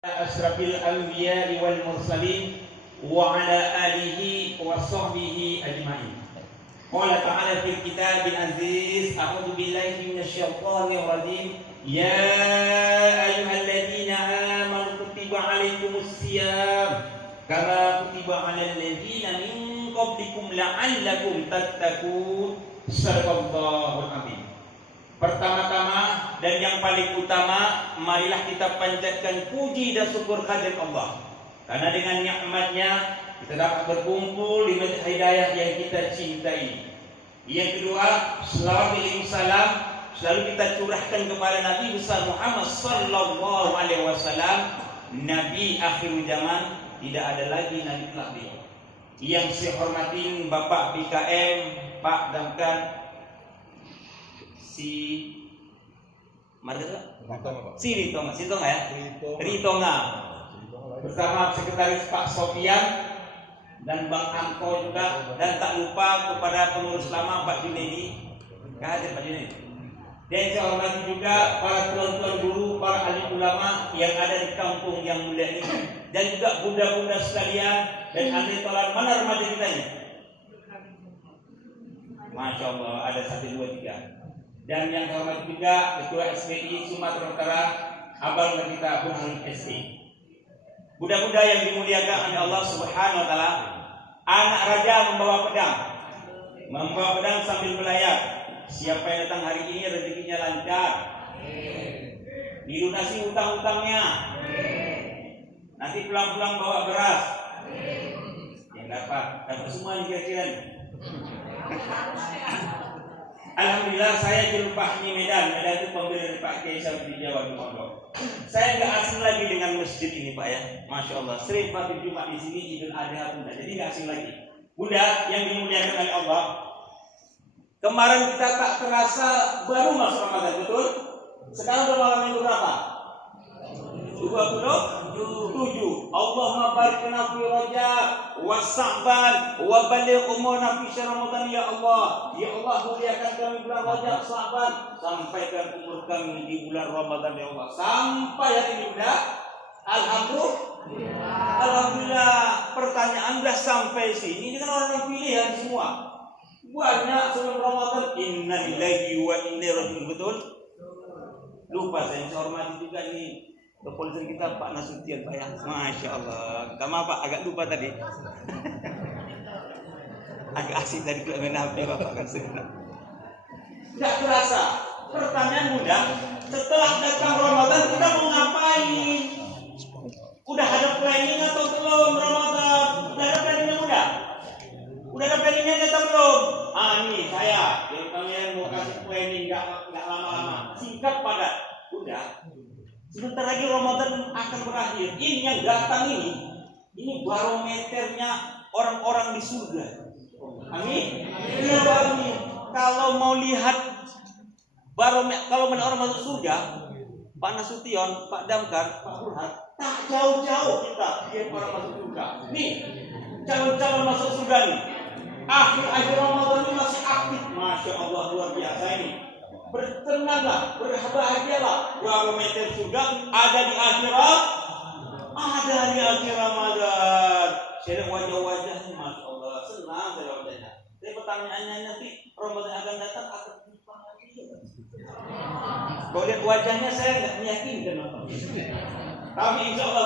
Asrafil anbiya'i wal mursalin wa ala alihi wa sahbihi ajma'in. Qala ta'ala fil kitabil aziz, a'udzu billahi minasy syaithanir rajim. Ya ayyuhalladzina amanu kutiba 'alaikumus syiyam kama kutiba 'alal ladzina min qablikum la'allakum tattaqun. Shadaqallahul azim. Pertama-tama dan yang paling utama, marilah kita panjatkan puji dan syukur kehadirat Allah. Karena dengan nikmatnya kita dapat berkumpul di masjid hidayah yang kita cintai. Yang kedua, selawat dan salam selalu kita curahkan kepada Nabi besar Muhammad sallallahu alaihi wasallam, Nabi akhir zaman, tidak ada lagi nabi setelah beliau. Yang saya hormatin Bapak BKM, Pak Damkar, Ritonga bersama sekretaris Pak Sofian dan Bang Angko juga, dan tak lupa kepada pengurus lama Pak Junedi. Hadir Pak Junedi. Dan saya hormati juga para tuan-tuan guru, para ahli ulama yang ada di kampung yang mulia ini, dan juga bunda-bunda sekalian dan ahli tolan. Mana remaja kita ini? Masya Allah, ada 1, 2, 3. Dan yang hormat juga Ketua SPI Sumatera Utara, Abang kita Bung ST. Budak-budak yang dimuliakan oleh Allah Subhanahu wa taala, anak raja membawa pedang sambil melayar. Siapa yang datang hari ini rezekinya lancar, dilunasi utang-utangnya, nanti pulang-pulang bawa beras. Yang dapat semua nih kira-kira. Alhamdulillah, saya Julpahni Medan itu pembeli dari Pak Kiai di Jawa Timur. Saya nggak asing lagi dengan masjid ini Pak ya, Masya Allah. Sering Fatih Jumat di sini, Idul Adha Bunda, jadi nggak asing lagi. Bunda yang dimuliakan oleh Allah, kemarin kita tak terasa baru masuk Ramadan, betul? Sekarang udah malam minggu berapa? 27. Allahumma barik lana fi Rajab wa Sya'ban wa balligh umurna fi syahr Ramadan ya Allah. Ya Allah, muliakan kami bulan Rajab, Sya'ban, sampaikan umur kami di bulan Ramadan ya Allah. Sampai hari ini udah Alhamdulillah. Pertanyaan udah sampai sini, ini kan orang pilihan semua. Banyak sebelum Ramadan inna lillahi wa inna ilaihi raji'un, betul? Lupa saya hormati juga nih kepolisian kita Pak Nasution Pak ya, Masya Allah. Sama Pak, agak lupa tadi. Agak asik tadi kalau main HP Bapak kan segera. Tidak terasa. Pertanyaan mudah, setelah datang Ramadan kita mau ngapain? Udah ada planning atau belum Ramadan? Udah ada planningnya mudah? Udah ada planningnya atau belum? Ini saya yang kalian mau kasih planning nggak lama-lama, singkat padat. Udah. Sebentar lagi Ramadan akan berakhir. Ini yang datang ini barometernya orang-orang di surga. Amin. Amin. Kalau mau lihat barometer, kalau mana orang masuk surga, Pak Nasution, Pak Damkar, Pak Burhan, tak jauh-jauh kita lihat orang masuk surga. Nih, calon-calon masuk surga nih. Akhir Ramadan ini masih aktif. Masya Allah, luar biasa ini. Bertenanglah, berbahagialah. Barometer surga ada di akhirat, ada di akhir Ramadan. Saya lihat wajah-wajahnya, Masya Allah, senang saya wajahnya. Tapi pertanyaannya nanti Ramadan akan datang akan berjumpa lagi. Kalau lihat wajahnya saya nggak meyakinkan apa. Tapi insya Allah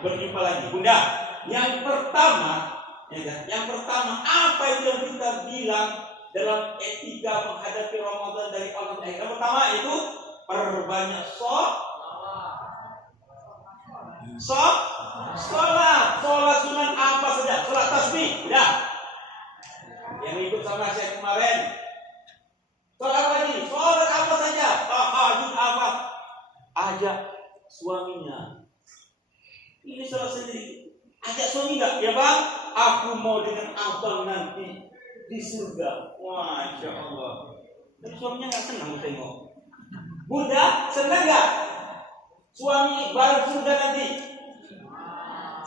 berjumpa lagi. Bunda, yang pertama apa itu yang kita bilang dalam etika menghadapi Ramadan dari Allah? Yang pertama itu perbanyak sholat sunnah apa saja, sholat tasbih, udah. Yang ikut sama saya kemarin, sholat lagi, sholat apa saja, tahajud apa, ajak suaminya. Ini sholat sendiri, ajak suami enggak? Ya bang, aku mau dengan abang nanti di surga. Masya Allah. Tapi suaminya nggak senang tengok. Bunda, senang nggak? Suami bareng surga nanti?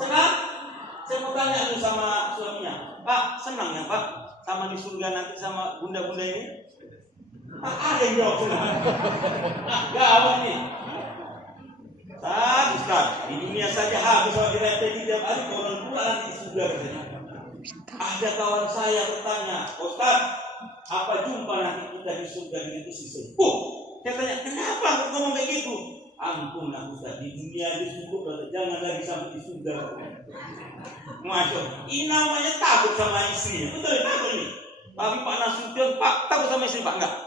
Senang? Saya mau tanya nih sama suaminya, Pak, senang ya Pak sama di surga nanti sama bunda-bunda ini? Tak ada yang jawab senang. Gawat nih. Tadi Ustaz, di dunia saja habis kalau direpeti tiap hari orang tua nanti sudah katanya. Ada kawan saya bertanya, Ustaz, apa jumpa nanti kita di surga itu si sepuh? Saya tanya, kenapa aku ngomong kayak gitu? Ampun aku Ustaz, di dunia itu cukup, jangan lagi sampai di surga. Masya, ini namanya takut sama istrinya, betul takut ini. Tapi Pak Nasution, Pak takut sama istri Pak enggak?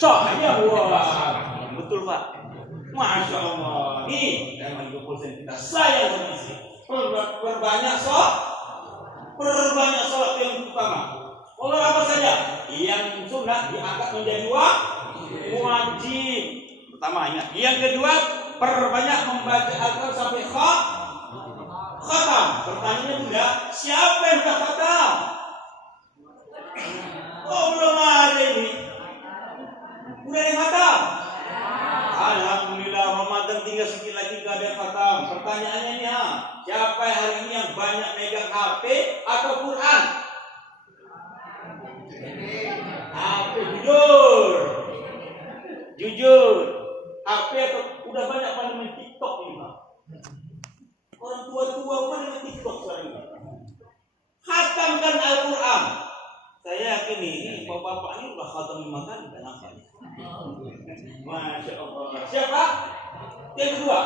Saya wah, betul Pak. Masya Allah, nih memang 20% kita sayang sama istri. Perbanyak sholat yang utama. Kalau apa saja yang sunnah diangkat menjadi wajib. Pertama ingat. Yang kedua, perbanyak membaca Al-Quran sampai khatam. Pertanyaannya juga, siapa yang sudah khatam? Oh belum ada ini. Udah yang khatam? Alhamdulillah, Ramadan tinggal sedikit lagi gak ada khatam. Pertanyaannya nih, siapa hari ini yang banyak megang HP atau Quran? HP, jujur. HP atau udah banyak pada main TikTok ini, Pak. Orang tua-tua pada main TikTok sekarang ini. Khatamkan Al-Quran. Saya yakin nih, bapak-bapak ini udah khatam 5 kali dan apa? Masya Allah. Siapa? Yang kedua.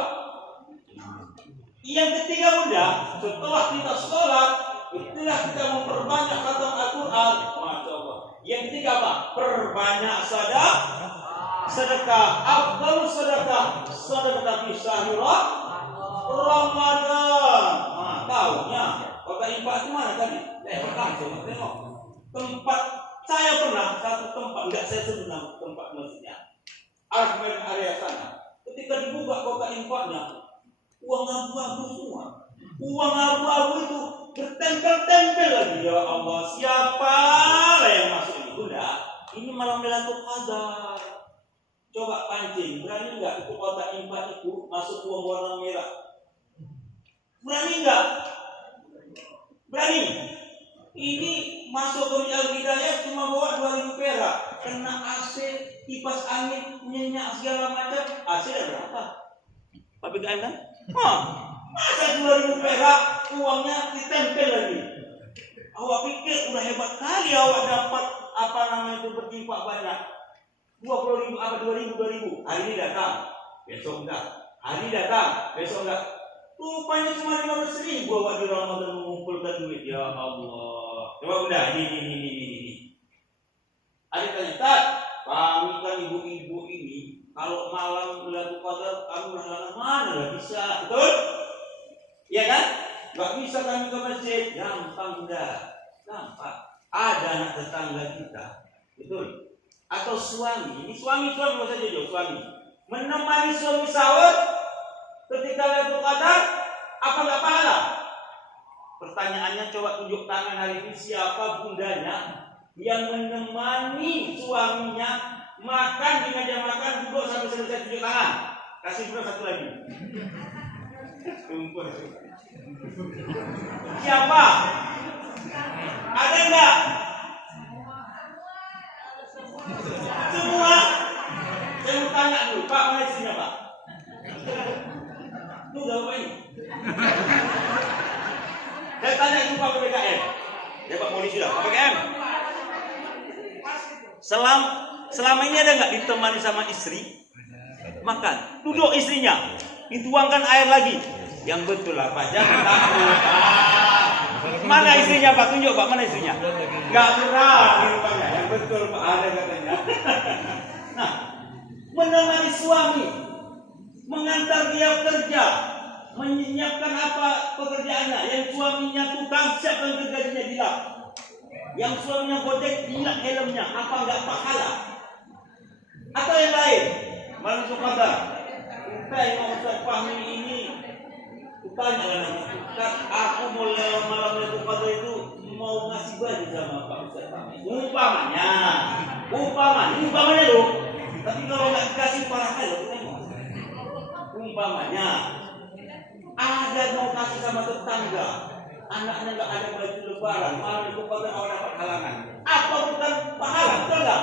Yang ketiga udah, setelah kita sholat, setelah kita memperbanyak khatam Al-Quran, Masya Allah. Yang ketiga apa? Perbanyak sedekah. Afdal sedekah fi syahrir Ramadan. Nah, tahunya kota infak itu mana tadi? Pertama, tengok. Tempat saya pernah satu tempat, enggak saya sebut nama tempat masjidnya. Arah area sana. Ketika dibuka kota infaknya, uang abu-abu semua. Uang abu-abu itu bertempel-tempel lagi. Ya Allah, siapa lah yang masuk ini? Udah, ini malam Lailatul Qadar. Coba pancing, berani enggak itu kota infak itu masuk uang warna merah? Berani enggak? Berani. Ini masuk ke Al-Hidayah cuma bawa 2.000 perak. Kena AC, kipas angin, nyenyak segala macam. AC ada berapa? Pak BKM kan? Masa 2.000 perak uangnya ditempel lagi. Awak pikir udah hebat kali awak dapat apa namanya itu bertimpak banyak. 20.000 apa 2.000. Hari ini datang, besok enggak. Hari datang, besok enggak. Rupanya cuma 15.000 awak di Ramadan mengumpulkan duit. Ya Allah. Coba udah ini. Ada tanya, Tad, kami kan ibu-ibu ini kalau malam Lailatul Qadar kami berhalangan mana lah bisa, betul? Iya kan? Gak bisa kami ke masjid, gampang udah, gampang. Ada anak tetangga kita, betul? Atau suami, ini suami saja suami menemani suami sahur ketika Lailatul Qadar, apa nggak pahala? Pertanyaannya coba tunjuk tangan hari ini siapa bundanya yang menemani suaminya makan di meja makan duduk sampai selesai, tunjuk tangan. Kasih bro satu lagi. Tumpul. Siapa? Ada enggak? Semua. Saya mau tanya dulu, Pak, mana istrinya Pak? Itu udah apa ini? Saya tanya dulu Pak PPKM. Ya Pak Polisi lah, Pak PPKM. Selama ini ada nggak ditemani sama istri makan? Duduk istrinya, dituangkan air lagi. Yang betul lah Pak, jangan takut. Mana istrinya Pak? Tunjuk Pak, mana istrinya? Nggak berani rupanya. Yang betul Pak, ada katanya. Nah, menemani suami, mengantar dia kerja, menyiapkan apa pekerjaannya. Yang suaminya tukang, siapkan gajinya dia. Yang suaminya gojek, ingat helmnya. Apa enggak pahala? Atau yang lain? Malam Qadar. Kita yang Ustaz Fahmi ini, tanya nanti. Aku mulai malam Qadar itu mau ngasih baju sama Pak Ustaz Fahmi. Umpamanya loh. Tapi kalau nggak dikasih parah kali loh, umpamanya ada mau kasih sama tetangga, anaknya nggak ada baju lebaran, malam itu Qadar awal dapat halangan. Apa bukan pahala? Betul nggak?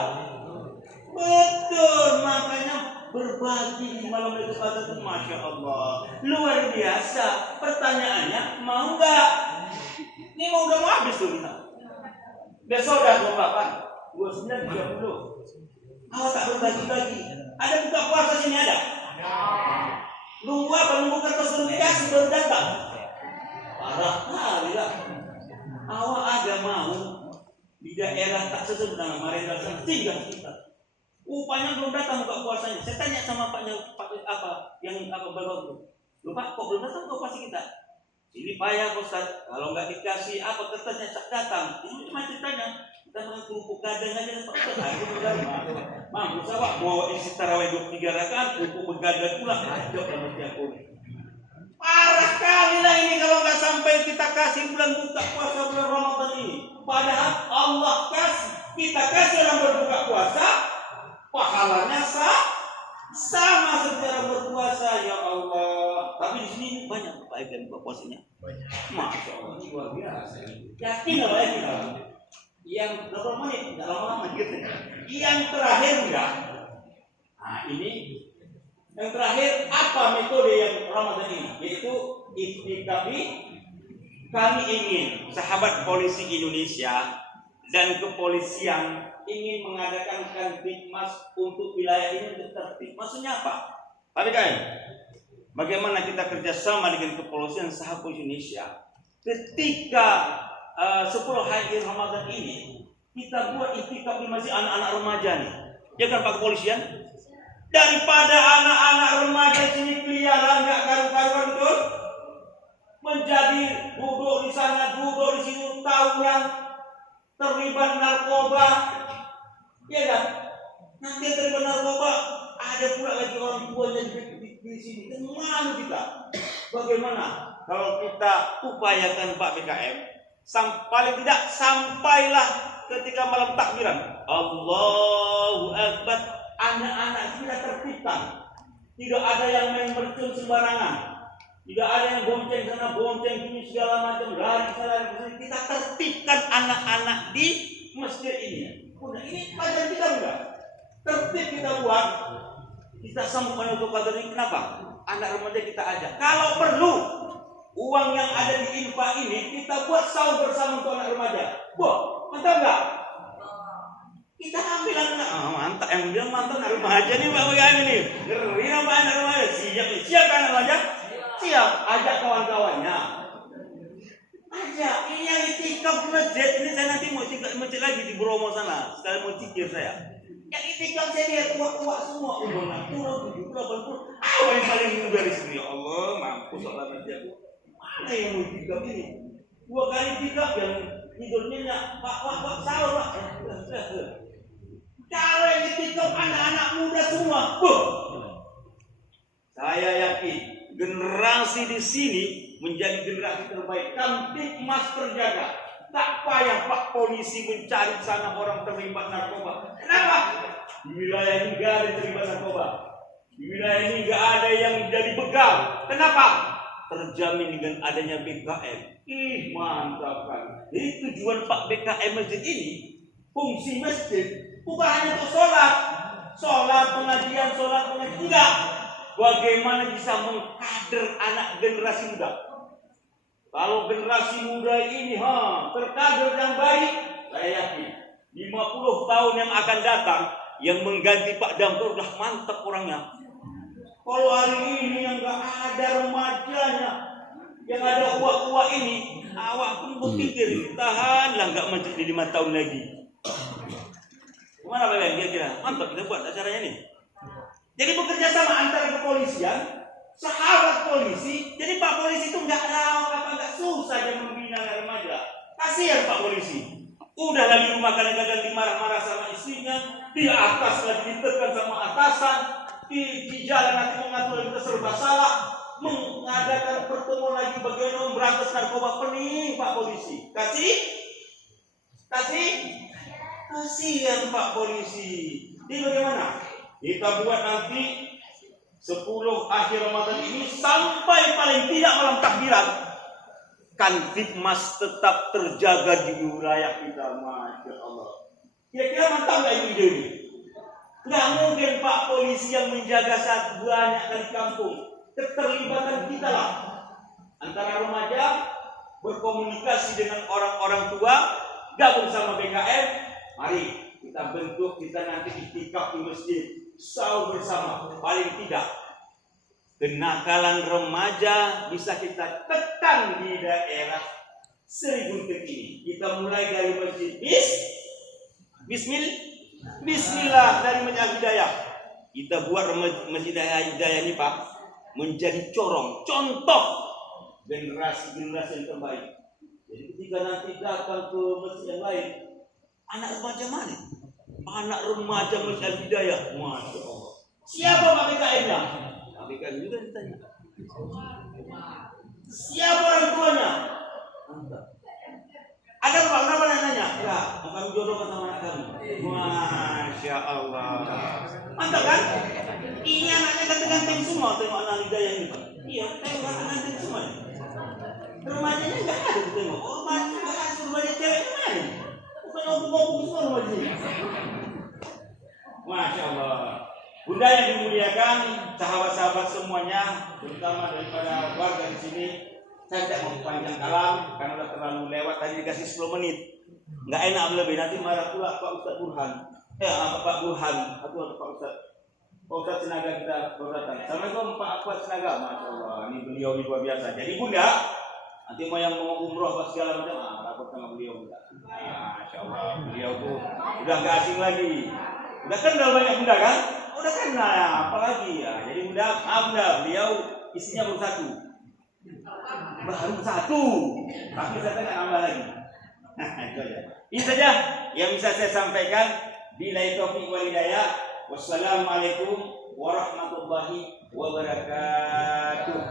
Betul, makanya berbagi di malam Lailatul Qadar itu, masya Allah, luar biasa. Pertanyaannya, mau nggak? Ini udah mau habis tuh kita. Besok udah 28, 29, 30. Awak tak berbagi-bagi. Ada buka puasa sini ada? Nunggu apa? Nunggu kertas notifikasi baru datang. Parah kali lah. Awak ada mau di daerah tak sesuai dengan Marenda tinggal kita. Upanya belum datang buka puasanya. Saya tanya sama Pak apa yang apa baru. Lupa kok belum datang buka puasa kita. Ini payah Ustaz. Kalau nggak dikasih apa kertasnya tak datang. Ini cuma ceritanya. Kita makan kerupuk kadang aja Pak Ustaz. Aku berdarah. Mampu sama bawa isi tarawih 23 rakaat, kerupuk begadang pula. Aduh sama siapa. Parah kali lah ini kalau nggak sampai kita kasih bulan buka puasa bulan Ramadan ini. Padahal Allah kasih, kita kasih orang berbuka puasa, pahalanya sama secara berpuasa, ya Allah. Tapi di sini banyak kebaikan buka puasanya. Masya Allah, luar biasa. Yakin lah ya kita. Yang berapa menit? Tidak lama-lama gitu. Yang terakhir enggak? Nah ini yang terakhir, apa metode yang Ramadan ini? Yaitu iftikafi. Kami ingin sahabat polisi Indonesia dan kepolisian ingin mengadakan Kantikmas untuk wilayah ini untuk tertib. Maksudnya apa? Tapi kan, bagaimana kita kerjasama dengan kepolisian sahabat polisi Indonesia ketika 10 hari Ramadan ini kita buat itikaf di masjid anak-anak remaja nih. Ya kan Pak Kepolisian? Daripada anak-anak remaja sini keliaran nggak karu-karuan betul, menjadi duduk di sana, duduk di sini, tahu yang terlibat narkoba, ya kan? Nanti yang terlibat narkoba ada pula lagi orang tuanya di sini. Kemana kita? Bagaimana kalau kita upayakan Pak BKM, paling tidak sampailah ketika malam takbiran Allahu Akbar, anak-anak sudah tertibkan. Tidak ada yang main mercun sembarangan. Tidak ada yang bonceng sana, bonceng sini, segala macam, lari sana, lari. Kita tertibkan anak-anak di masjid ini. Udah, ini pelajaran kita enggak? Tertib kita buat. Kita sambung untuk qadar ini. Kenapa? Anak remaja kita ajak. Kalau perlu, uang yang ada di infak ini kita buat sahur bersama untuk anak remaja. Wah, mantap enggak? Kita ambil anak, mantap. Yang bilang mantap anak remaja nih Pak Bagaimana nih? Ngeri apa anak remaja? Siap anak remaja? Siap, ajak kawan-kawannya. Ajak, ini yang itikaf di masjid. Ini saya nanti mau masjid lagi di Bromo sana. Sekali mau cikir saya. Yang itikaf saya lihat tua-tua semua. Umur 60, 70, 80. Apa yang paling muda di sini? Ya Allah, mampus soal masjid. Mana yang mau itikaf ini? 2 kali itikaf yang tidurnya Pak sahur Pak. Kalau yang itikaf anak-anak muda semua. Saya yakin generasi di sini menjadi generasi terbaik. Kamtibmas terjaga. Tak payah Pak Polisi mencari sana orang terlibat narkoba. Kenapa? Di wilayah ini gak ada yang terlibat narkoba. Di wilayah ini gak ada yang jadi begal. Kenapa? Terjamin dengan adanya BKM. Ih, mantap kan. Jadi tujuan Pak BKM masjid ini, fungsi masjid bukan hanya untuk sholat pengajian, enggak. Bagaimana bisa mengkader anak generasi muda? Kalau generasi muda ini terkader yang baik, saya yakin 50 tahun yang akan datang yang mengganti Pak Damto udah mantap orangnya. Kalau hari ini yang gak ada remajanya, yang ada uak-uak ini, awak pun berpikir tahanlah gak masjid di 5 tahun lagi. Gimana Pak Ben? Kira-kira mantap kita buat acaranya nih. Jadi bekerja sama antara kepolisian, sahabat polisi. Jadi Pak Polisi itu nggak susah dia membina remaja. Kasihan Pak Polisi. Udah lagi rumah kadang-kadang dimarah-marah sama istrinya, di atas lagi ditekan sama atasan, di jalan nanti mengatur kita serba salah, mengadakan pertemuan lagi bagaimana memberantas narkoba. Pening Pak Polisi. Kasihan Pak Polisi. Jadi bagaimana? Kita buat nanti 10 akhir Ramadan ini sampai paling tidak malam takbiran, Kantikmas tetap terjaga di wilayah kita. Masya Allah. Kira-kira mantap nggak itu ide ini? Nggak mungkin Pak polisi yang menjaga saat banyak dari kampung. Keterlibatan kita lah. Antara remaja berkomunikasi dengan orang-orang tua, gabung sama BKM. Mari kita bentuk, kita nanti iktikaf di masjid, sahur bersama. Paling tidak kenakalan remaja bisa kita tekan di daerah Seribuntet ini. Kita mulai dari masjid Bismillah dari Masjid Hidayah. Kita buat Masjid Hidayah ini Pak menjadi contoh generasi-generasi yang terbaik. Jadi ketika nanti datang ke masjid yang lain, anak remaja mana? Anak remaja Masjid Hidayah. Masya Allah. Siapa Pak BKM-nya? Pak BKM juga ditanya. Siapa orang tuanya? Ada Pak, kenapa nanya? Ya, kami jodohkan sama anak kami. Masya Allah. Mantap kan? Ini anaknya ganteng-ganteng semua. Tengok anak Hidayah ini Pak. Iya, tengok anak ganteng semua. Remajanya nggak ada tengok. Oh, remaja cewek mana? Bukan ngomong semua remajanya. Masya Allah. Bunda yang dimuliakan, sahabat-sahabat semuanya, terutama daripada warga di sini. Saya tidak mau panjang kalam karena sudah terlalu lewat, tadi dikasih 10 menit. Nggak enak lebih, nanti marah pula Pak Ustadz Burhan. Pak Burhan, atau Pak Ustadz. Pak Ustadz Senaga kita berdatang. Assalamualaikum Pak Ustadz Senaga. Masya Allah, ini beliau luar biasa. Jadi Bunda, nanti mau yang mau umroh apa segala macam, rapor sama beliau Bunda. Masya Allah, beliau tuh udah nggak asing lagi. Udah kenal banyak Bunda kan? Udah kenal ya, apalagi ya. Jadi Bunda, Bunda, beliau isinya baru satu, tapi saya nggak nambah lagi. Ini saja yang bisa saya sampaikan. Billahi taufiq wal hidayah. Wassalamualaikum warahmatullahi wabarakatuh.